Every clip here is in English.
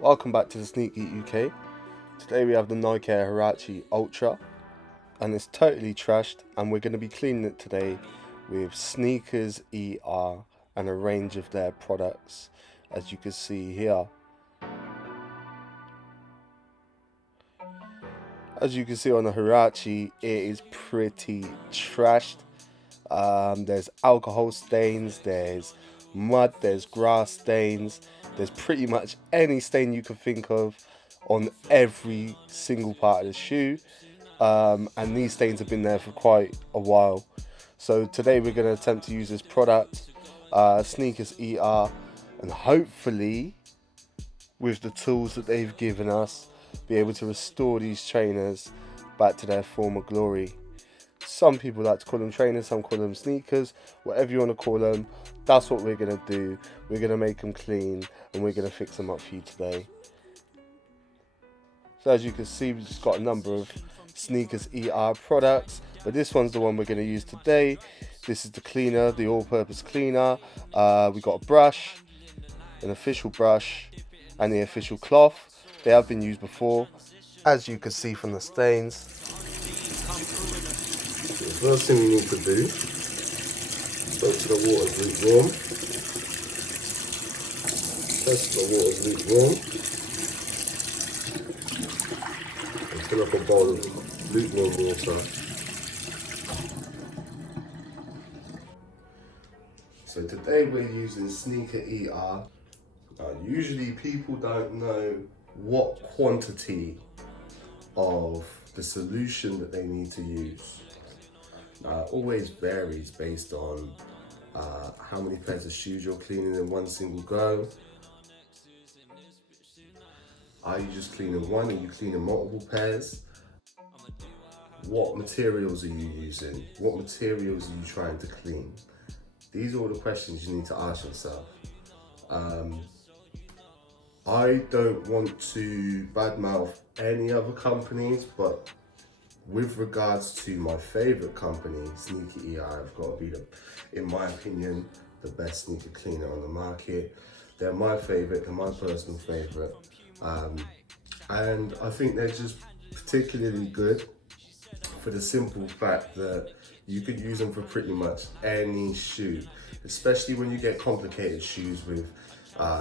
Welcome back to the Sneak Geek UK. Today we have the Nike Air Huarache Ultra and it's totally trashed, and we're going to be cleaning it today with Sneakers ER and a range of their products, as you can see here. As you can see on the Huarache, it is pretty trashed. There's alcohol stains, there's mud, there's grass stains, there's pretty much any stain you can think of on every single part of the shoe. And these stains have been there for quite a while. So today we're going to attempt to use this product, Sneakers ER, and hopefully with the tools that they've given us, be able to restore these trainers back to their former glory. Some people like to call them trainers, some call them sneakers, whatever you want to call them. That's what we're going to do. We're going to make them clean and we're going to fix them up for you today. So as you can see, we've just got a number of Sneakers ER products, but this one's the one we're going to use today. This is the cleaner, the all-purpose cleaner. We got a brush, an official brush, and the official cloth. They have been used before, as you can see from the stains. The first thing we need to do, wait till the water's lukewarm. Test the water's lukewarm. And fill up a bowl of lukewarm water. So today we're using Sneaker ER. Usually people don't know what quantity of the solution that they need to use. It always varies based on how many pairs of shoes you're cleaning in one single go. Are you just cleaning one? Are you cleaning multiple pairs? What materials are you using? What materials are you trying to clean? These are all the questions you need to ask yourself. I don't want to badmouth any other companies, but with regards to my favorite company, Sneaker ER, have got to be, in my opinion, the best sneaker cleaner on the market. They're my favorite, they're my personal favorite. And I think they're just particularly good for the simple fact that you could use them for pretty much any shoe, especially when you get complicated shoes with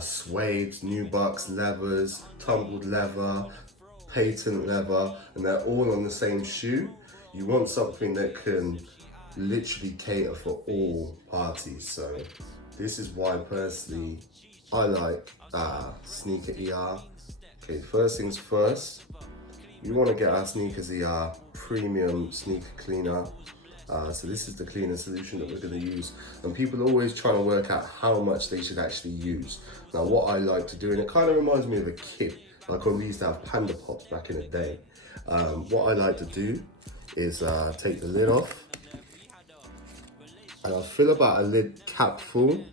suede, nubucks, leathers, tumbled leather, patent leather, and they're all on the same shoe. You want something that can literally cater for all parties. So this is why personally I like Sneaker ER. Okay, first things first, you want to get our Sneakers ER premium sneaker cleaner. So this is the cleaner solution that we're going to use, and people are always trying to work out how much they should actually use. Now what I like to do, and it kind of reminds me of a kid, like when we used to have Panda Pops back in the day. What I like to do is take the lid off, and I'll fill about a lid cap full.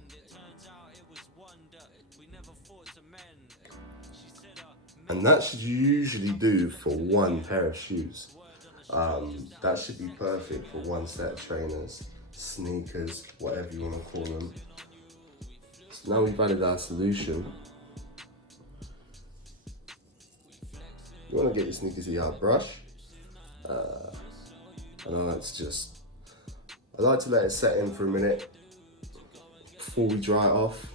And that should usually do for one pair of shoes. That should be perfect for one set of trainers, sneakers, whatever you want to call them. So now we've added our solution. You want to get your Sneakers ER brush. And I like to let it set in for a minute before we dry it off.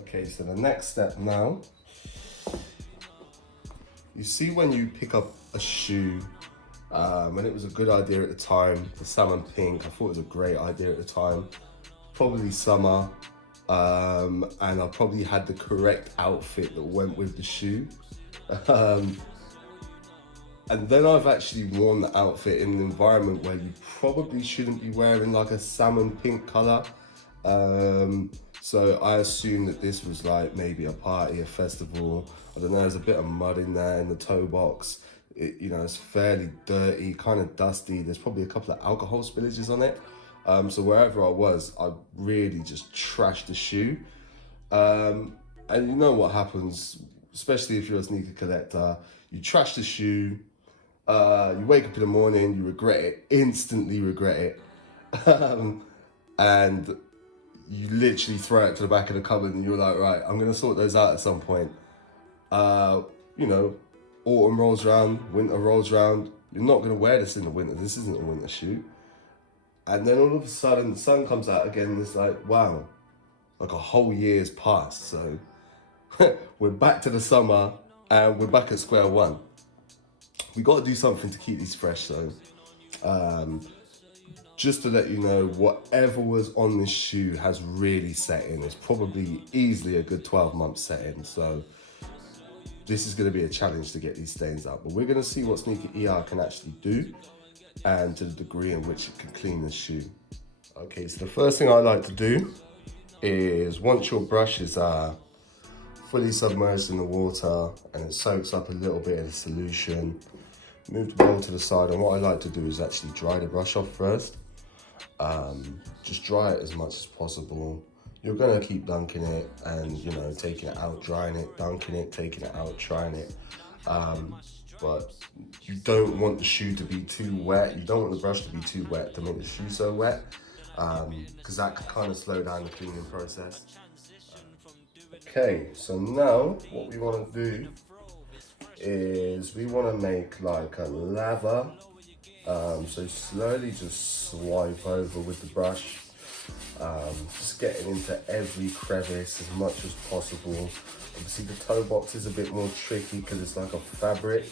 Okay, so the next step now, you see when you pick up a shoe, and it was a good idea at the time, the salmon pink, I thought it was a great idea at the time, probably summer, and I probably had the correct outfit that went with the shoe. And then I've actually worn the outfit in an environment where you probably shouldn't be wearing like a salmon pink color. So I assumed that this was like maybe a party, a festival. I don't know, there's a bit of mud in there in the toe box. It's fairly dirty, kind of dusty. There's probably a couple of alcohol spillages on it. So wherever I was, I really just trashed the shoe. And you know what happens, especially if you're a sneaker collector, you trash the shoe, you wake up in the morning, you regret it, instantly regret it. And you literally throw it to the back of the cupboard and you're like, right, I'm gonna sort those out at some point. You know, autumn rolls around, winter rolls around. You're not gonna wear this in the winter. This isn't a winter shoe. And then all of a sudden, the sun comes out again, and it's like, wow, like a whole year's passed. So we're back to the summer, and we're back at square one. We got to do something to keep these fresh. So just to let you know, whatever was on this shoe has really set in. It's probably easily a good 12 months set in. So this is going to be a challenge to get these stains out. But we're going to see what Sneak ER can actually do, and to the degree in which it can clean the shoe. Okay, so the first thing I like to do is, once your brush is fully submerged in the water and it soaks up a little bit of the solution, move the bowl to the side, and what I like to do is actually dry the brush off first. Just dry it as much as possible. You're gonna keep dunking it and, you know, taking it out, drying it, dunking it, taking it out, trying it. But you don't want the shoe to be too wet. You don't want the brush to be too wet to make the shoe so wet, because that can kind of slow down the cleaning process. Okay, so now what we want to do is we want to make like a lather. So slowly just swipe over with the brush, just getting into every crevice as much as possible. Obviously the toe box is a bit more tricky because it's like a fabric.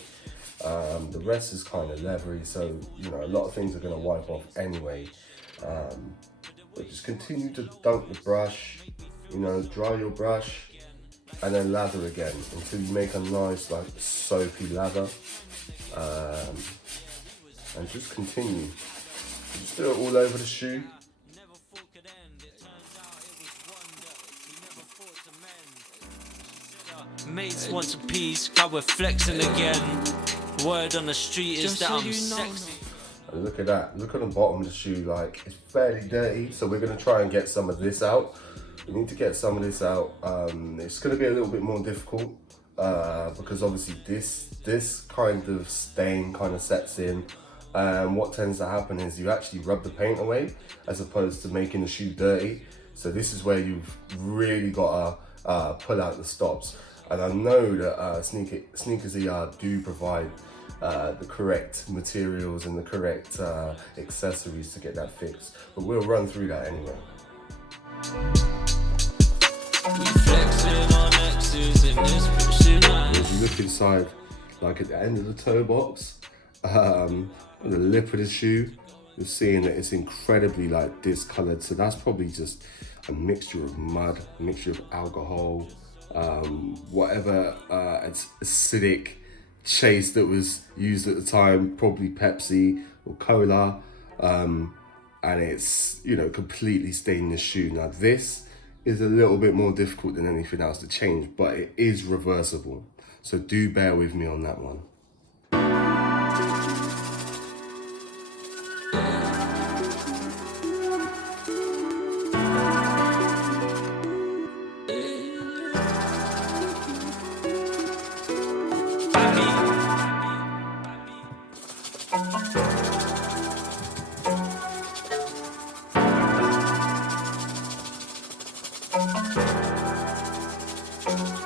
The rest is kind of leathery, so you know, a lot of things are going to wipe off anyway. But just continue to dunk the brush, you know, dry your brush, and then lather again until you make a nice like soapy lather. And just continue. Just do it all over the shoe. Mates wants a piece, God we're flexing again. Word on the street is that I'm sexy. And look at that, look at the bottom of the shoe, like it's fairly dirty. So we're gonna try and get some of this out. We need to get some of this out. It's gonna be a little bit more difficult because obviously this kind of stain kind of sets in. What tends to happen is you actually rub the paint away as opposed to making the shoe dirty. So this is where you've really got to pull out the stops. And I know that Sneakers ER do provide the correct materials and the correct accessories to get that fixed. But we'll run through that anyway. If you look inside, like at the end of the toe box, on the lip of the shoe, you're seeing that it's incredibly like discolored. So that's probably just a mixture of mud, a mixture of alcohol, whatever acidic chase that was used at the time, probably Pepsi or Cola, and it's, you know, completely stained the shoe. Now this is a little bit more difficult than anything else to change, but it is reversible. So do bear with me on that one.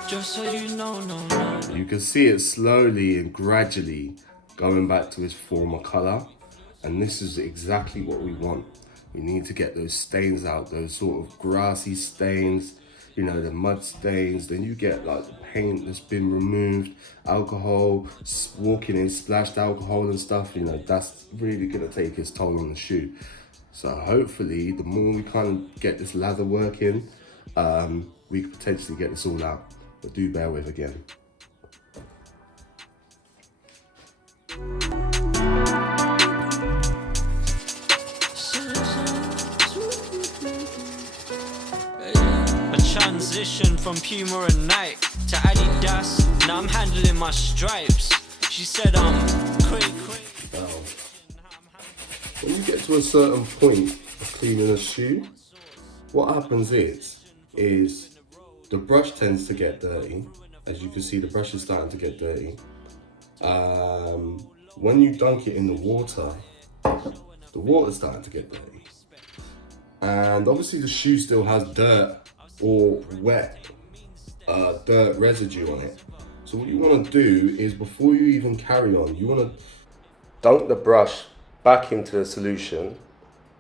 Just so you know, You can see it slowly and gradually going back to its former color. And this is exactly what we want. We need to get those stains out, those sort of grassy stains, you know, the mud stains. Then you get like the paint that's been removed, alcohol, walking in splashed alcohol and stuff, you know, that's really gonna take its toll on the shoe. So hopefully the more we kind of get this lather working, we could potentially get this all out. But do bear with again. a transition from Puma and Nike to Adidas. Now I'm handling my stripes. She said I'm quick. When you get to a certain point of cleaning a shoe, what happens is the brush tends to get dirty. As you can see, the brush is starting to get dirty. When you dunk it in the water's starting to get dirty. And obviously the shoe still has dirt or wet dirt residue on it. So what you want to do is, before you even carry on, you want to dunk the brush back into the solution,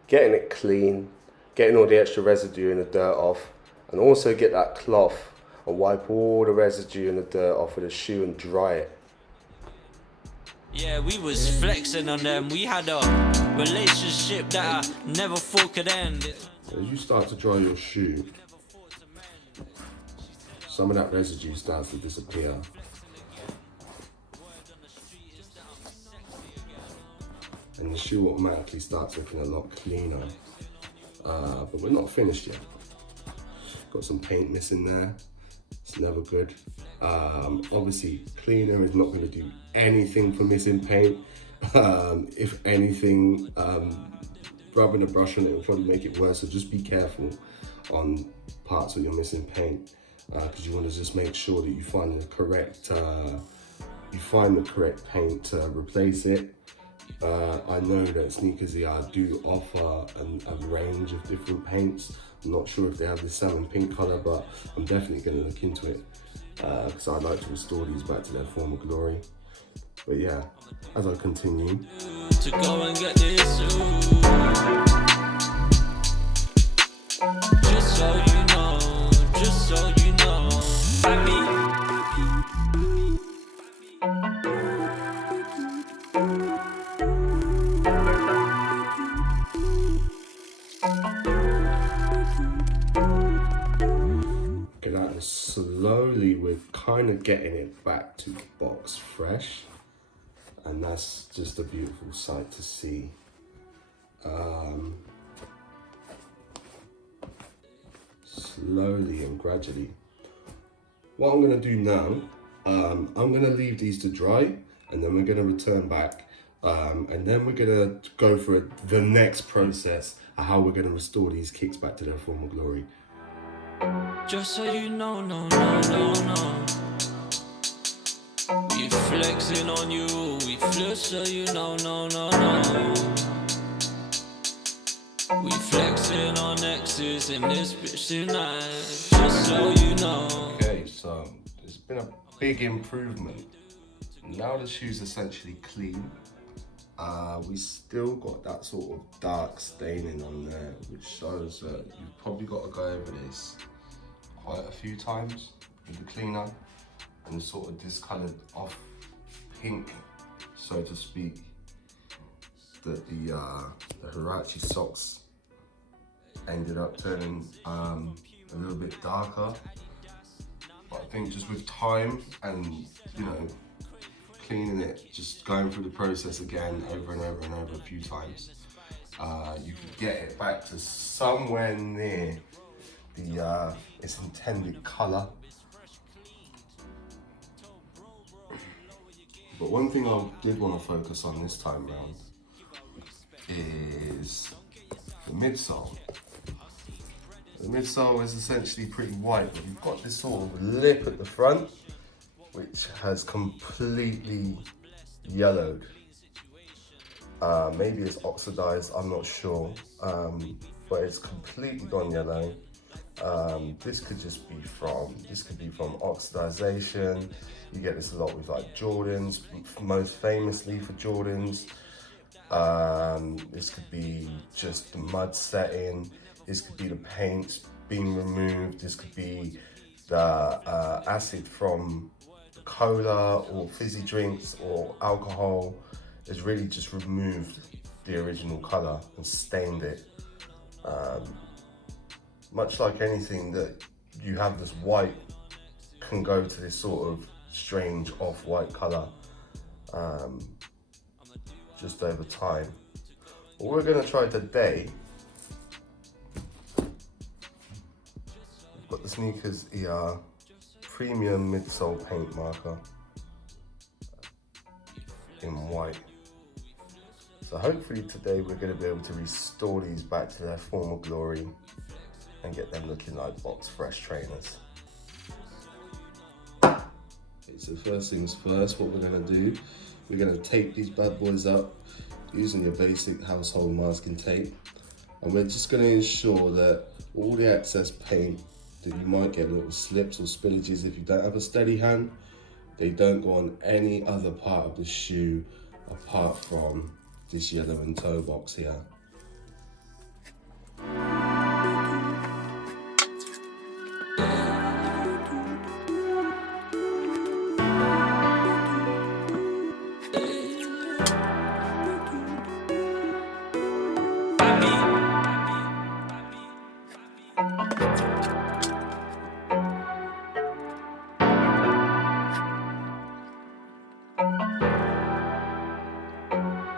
getting it clean, getting all the extra residue and the dirt off, and also get that cloth and wipe all the residue and the dirt off with a shoe and dry it. Yeah, we was flexing on them. We had a relationship that I never thought could end. As you start to dry your shoe, some of that residue starts to disappear. And the shoe automatically starts looking a lot cleaner. But we're not finished yet. Got some paint missing there. It's never good. Obviously, cleaner is not going to do anything for missing paint. If anything, rubbing a brush on it will probably make it worse. So just be careful on parts where you're missing paint, because you want to just make sure that you find the correct paint to replace it. I know that Sneakers ER do offer a range of different paints. I'm not sure if they have the salmon pink colour, but I'm definitely going to look into it, because I'd like to restore these back to their former glory. But yeah, as I continue. To go and get this, just so you know, just so you know, slowly we're kind of getting it back to box fresh, and that's just a beautiful sight to see. Slowly and gradually. What I'm going to do now, I'm going to leave these to dry, and then we're going to return back, and then we're going to go for the next process of how we're going to restore these kicks back to their former glory. just so you know, no, no, no, no. We flexing on you, we flex so you know, no, no, no. We flexing on exes in this bitch tonight, just so you know. Okay, so there's been a big improvement. Now the shoe's essentially clean. We still got that sort of dark staining on there, which shows that you've probably got to go over this quite a few times with the cleaner, and sort of discoloured off pink, so to speak, that the Huarache socks ended up turning a little bit darker. But I think just with time and, you know, cleaning it, just going through the process again over and over and over a few times, you could get it back to somewhere near the its intended colour. But one thing I did want to focus on this time round is the midsole. The midsole is essentially pretty white, but you've got this sort of lip at the front, which has completely yellowed. Maybe it's oxidized, I'm not sure, but it's completely gone yellow. This could be from oxidization. You get this a lot with like Jordans, most famously for Jordans. This could be just the mud setting. This could be the paint being removed. This could be the acid from cola or fizzy drinks or alcohol. It's really just removed the original color and stained it. Much like anything that you have, this white can go to this sort of strange off-white color just over time. What we're going to try today, we've got the Sneakers ER Premium Midsole Paint Marker in white. So hopefully today we're going to be able to restore these back to their former glory and get them looking like box fresh trainers. Okay, so first things first, what we're going to do, we're going to tape these bad boys up using your basic household masking tape, and we're just going to ensure that all the excess paint that you might get, little slips or spillages if you don't have a steady hand, They don't go on any other part of the shoe apart from this yellow and toe box here.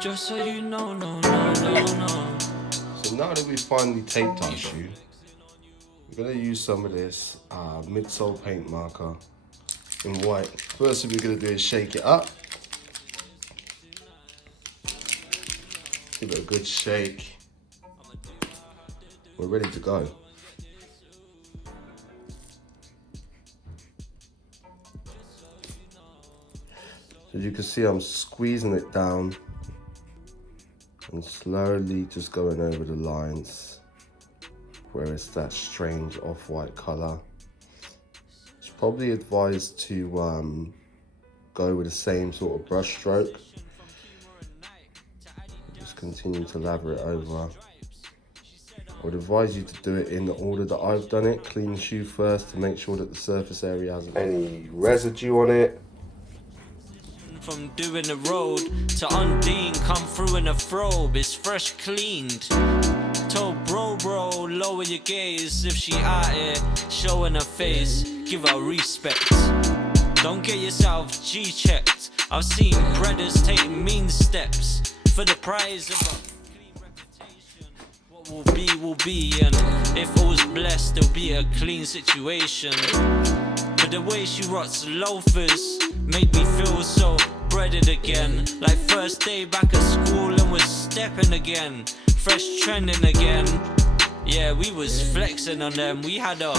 Just so you know, no. So now that we've finally taped our shoe, we're going to use some of this midsole paint marker in white. First thing we're going to do is shake it up. Give it a good shake. We're ready to go. As you can see, I'm squeezing it down and slowly just going over the lines where it's that strange off-white color. It's probably advised to go with the same sort of brush stroke. Just continue to lather it over. I would advise you to do it in the order that I've done it. Clean the shoe first to make sure that the surface area hasn't any residue on it. From doing the road to Undine, come through in a throbe, it's fresh cleaned. Told bro, lower your gaze. If she out here showing her face, give her respect. Don't get yourself G-checked. I've seen brothers take mean steps for the prize of a clean reputation. What will be, and if all's blessed, there'll be a clean situation. But the way she rocks loafers made me feel so breaded again. Like first day back at school and we're stepping again. Fresh trending again. Yeah, we was flexing on them. We had a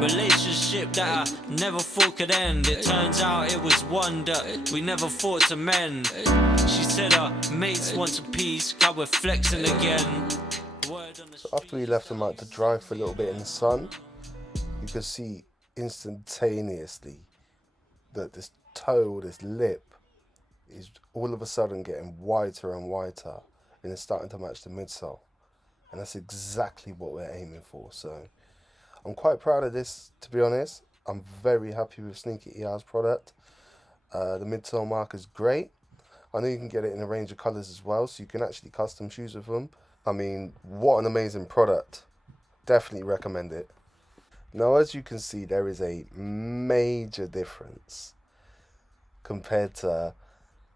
relationship that I never thought could end. It turns out it was one that we never thought to mend. She said her mates want a piece, cause we're flexing again. So after we left them out to dry for a little bit in the sun, you can see instantaneously that this toe, this lip, is all of a sudden getting whiter and whiter, and it's starting to match the midsole, and that's exactly what we're aiming for. So I'm quite proud of this, to be honest. I'm very happy with Sneak Geek's product. The midsole marker is great. I know you can get it in a range of colors as well, so you can actually custom shoes with them. I mean, what an amazing product. Definitely recommend it. Now, as you can see, there is a major difference compared to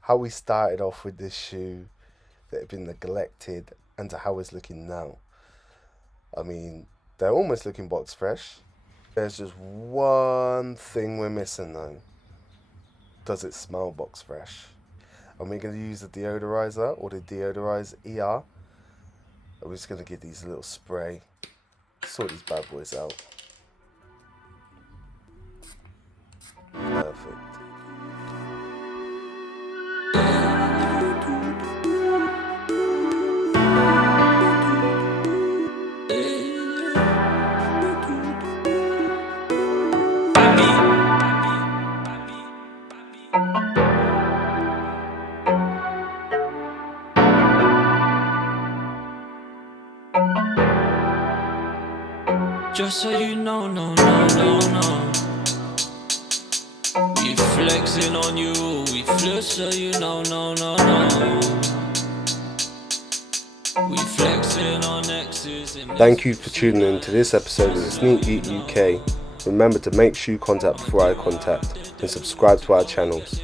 how we started off with this shoe that had been neglected and to how it's looking now. I mean, they're almost looking box fresh. There's just one thing we're missing though. Does it smell box fresh? And we're going to use the deodorizer or the deodorized ER. I'm just going to give these a little spray, sort these bad boys out. Perfect. Just so you know, no. We flexing on you, we flex so you know, no. We flexing on exes. Thank you for tuning in to this episode of the Sneak Geek UK. Remember to make shoe contact before eye contact and subscribe to our channels.